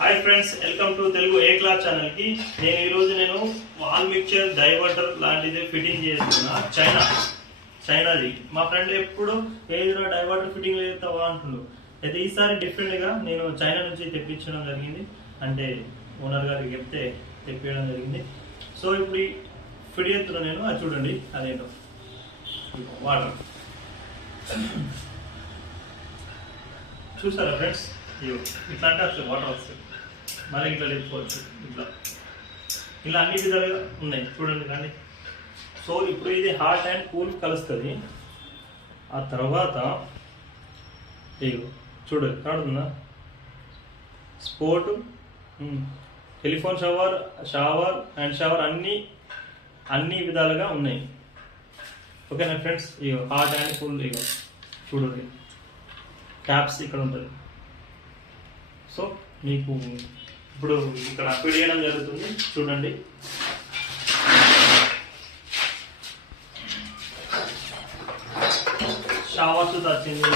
Hi friends, welcome to Telugu A class channel కి. నేను wall mixture diverter లాంటిది fitting చేస్తున్నా. చైనాది. మా ఫ్రెండ్ ఎప్పుడు ఏదో డైవర్టర్ ఫిట్టింగ్ చేస్తావా అంటుండు. అయితే ఈసారి డిఫరెంట్ గా నేను చైనా నుంచి తెప్పించడం జరిగింది. అంటే ఓనర్ గారికి చెప్తే తెప్పించడం జరిగింది. సో ఇప్పుడు ఫిట్ చేస్తున్నా నేను. అది చూడండి, అదేంటో వాటర్ చూసారా ఫ్రెండ్స్. ఇట్లా అంటే అసలు వాటర్ వస్తుంది, మళ్ళీ ఇట్లా లేపుకోవచ్చు. ఇలా అన్ని విధాలుగా ఉన్నాయి చూడండి కానీ. సో ఇప్పుడు ఇది హాట్ అండ్ కూల్ కలుస్తుంది. ఆ తర్వాత చూడండి కాడుందా, spout, telephone shower hand shower అన్ని విధాలుగా ఉన్నాయి. ఓకేనా ఫ్రెండ్స్. హాట్ అండ్ కూల్ చూడండి, క్యాప్స్ ఇక్కడ ఉంటుంది. సో మీకు ఇప్పుడు ఇక్కడ ఫిట్ చేయడం జరుగుతుంది చూడండి. షవర్ సుతా వచ్చింది,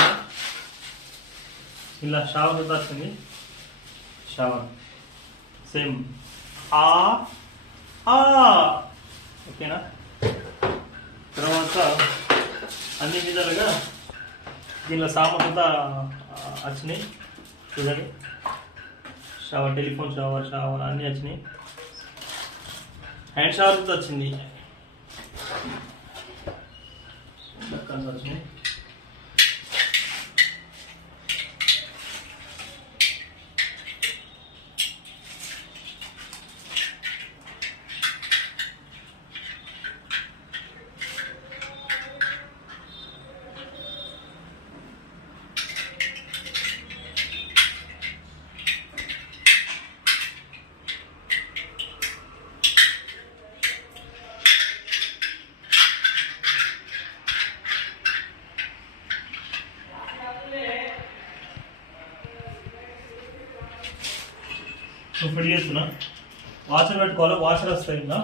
ఇలా షవర్ సుతా వచ్చింది. షవర్ సేమ్ ఓకేనా. తర్వాత అన్ని విధాలుగా దీనిలో సామాన్యంతా వచ్చినాయి చూడండి. షవర్, టెలిఫోన్ షవర్ అన్నీ వచ్చినాయి. హ్యాండ్ షవర్ వచ్చింది, వచ్చినాయి. ఫిట్ చేస్తున్నా. వాషర్ పెట్టుకోవాలి, వాషర్ వస్తాయి ఇంకా.